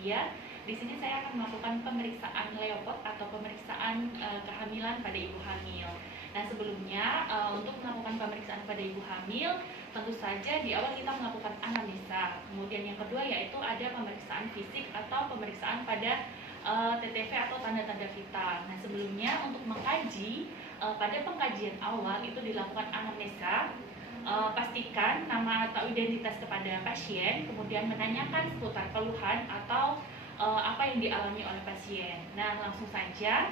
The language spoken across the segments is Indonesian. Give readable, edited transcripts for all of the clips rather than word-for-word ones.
Lydia. Di sini saya akan melakukan pemeriksaan Leopard atau pemeriksaan kehamilan pada ibu hamil. Nah, sebelumnya untuk melakukan pemeriksaan pada ibu hamil, tentu saja di awal kita melakukan anamnesa. Kemudian yang kedua yaitu ada pemeriksaan fisik atau pemeriksaan pada TTV atau tanda-tanda vital. Nah, sebelumnya untuk mengkaji, pada pengkajian awal itu dilakukan anamnesa. Pastikan nama atau identitas kepada pasien, kemudian menanyakan seputar keluhan atau apa yang dialami oleh pasien. Nah, langsung saja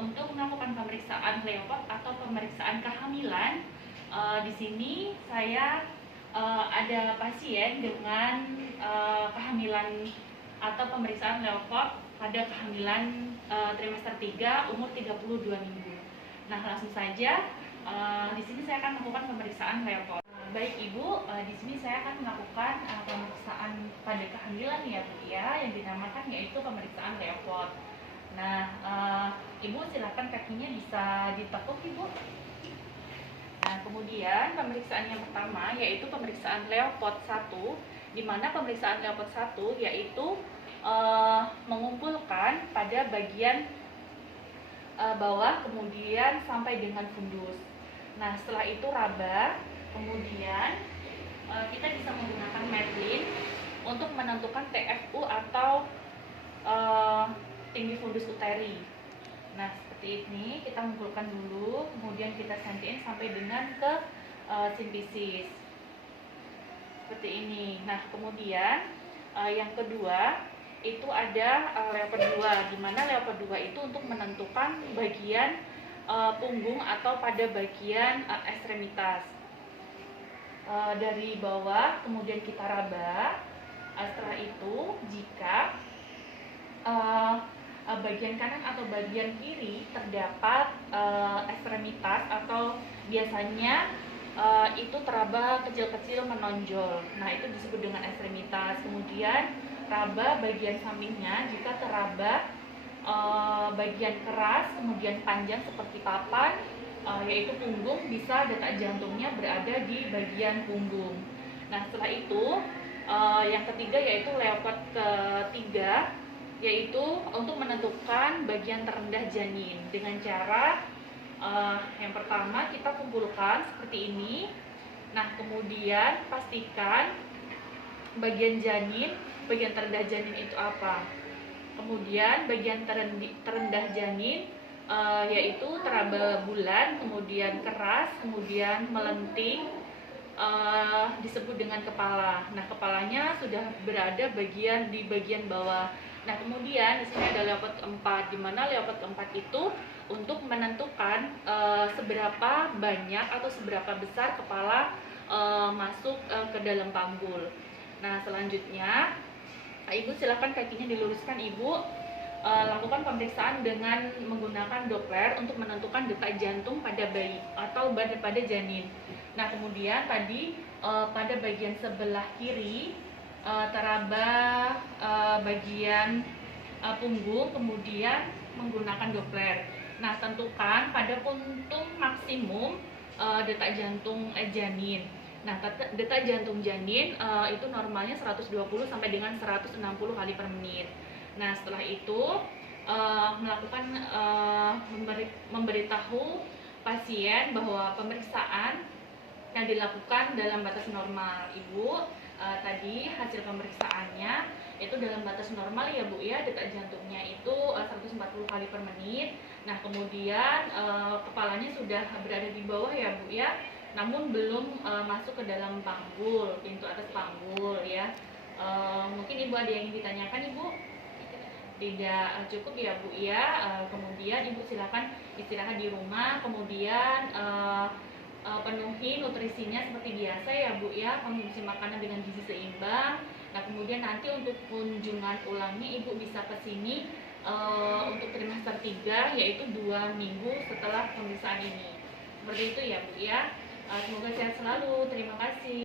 untuk melakukan pemeriksaan Leopard atau pemeriksaan kehamilan. Di sini saya ada pasien dengan kehamilan atau pemeriksaan Leopard pada kehamilan trimester 3 umur 32 minggu. Nah, langsung saja di sini saya akan melakukan pemeriksaan Leopard. Baik Ibu, di sini saya akan melakukan pemeriksaan pada kehamilan ya Bu ya, yang dinamakan yaitu pemeriksaan Leopard. Nah, Ibu silakan kakinya bisa ditekuk Ibu. Nah, kemudian pemeriksaan yang pertama yaitu pemeriksaan Leopard 1, di mana pemeriksaan Leopard 1 yaitu mengumpulkan pada bagian bawah kemudian sampai dengan fundus. Nah, setelah itu raba, kemudian kita bisa menggunakan Medline untuk menentukan TFU atau tinggi fundus uteri. Nah, seperti ini kita mengumpulkan dulu, kemudian kita sentiin sampai dengan ke simfisis. Seperti ini. Nah, kemudian yang kedua itu ada Leopard 2, di mana Leopard 2 itu untuk menentukan bagian punggung atau pada bagian ekstremitas. Dari bawah kemudian kita raba. Setelah itu jika bagian kanan atau bagian kiri terdapat ekstremitas atau biasanya itu teraba kecil-kecil menonjol. Nah, itu disebut dengan ekstremitas. Kemudian raba bagian sampingnya jika teraba bagian keras kemudian panjang seperti papan, yaitu punggung, bisa detak jantungnya berada di bagian punggung. Nah, setelah itu yang ketiga yaitu Leopard ketiga, yaitu untuk menentukan bagian terendah janin dengan cara yang pertama kita kumpulkan seperti ini. Nah, kemudian pastikan bagian janin, bagian terendah janin itu apa. Kemudian bagian terendah janin yaitu teraba bulan, kemudian keras, kemudian melenting, disebut dengan kepala. Nah, kepalanya sudah berada di bagian bawah. Nah, kemudian di sini ada Leopard keempat, di mana Leopard keempat itu untuk menentukan seberapa banyak atau seberapa besar kepala masuk ke dalam panggul. Nah, selanjutnya Ibu silakan kakinya diluruskan Ibu. Lakukan pemeriksaan dengan menggunakan Doppler untuk menentukan detak jantung pada bayi atau pada janin. Nah, kemudian tadi pada bagian sebelah kiri teraba bagian punggung, kemudian menggunakan Doppler. Nah, tentukan pada puntung maksimum detak jantung janin. Nah, detak jantung janin itu normalnya 120 sampai dengan 160 kali per menit. Nah, setelah itu melakukan memberitahu pasien bahwa pemeriksaan yang dilakukan dalam batas normal. Ibu, tadi hasil pemeriksaannya itu dalam batas normal ya Bu ya, detak jantungnya itu 140 kali per menit. Nah, kemudian kepalanya sudah berada di bawah ya Bu ya, namun belum masuk ke dalam panggul, pintu atas panggul ya. Mungkin Ibu ada yang ingin ditanyakan Ibu? Tidak cukup ya Bu ya. Kemudian Ibu silakan istirahat di rumah, kemudian penuhi nutrisinya seperti biasa ya Bu ya, konsumsi makanan dengan gizi seimbang. Nah, kemudian nanti untuk kunjungan ulangnya Ibu bisa ke sini untuk trimester 3, yaitu 2 minggu setelah pemeriksaan ini. Seperti itu ya Bu ya. Semoga sehat selalu. Terima kasih.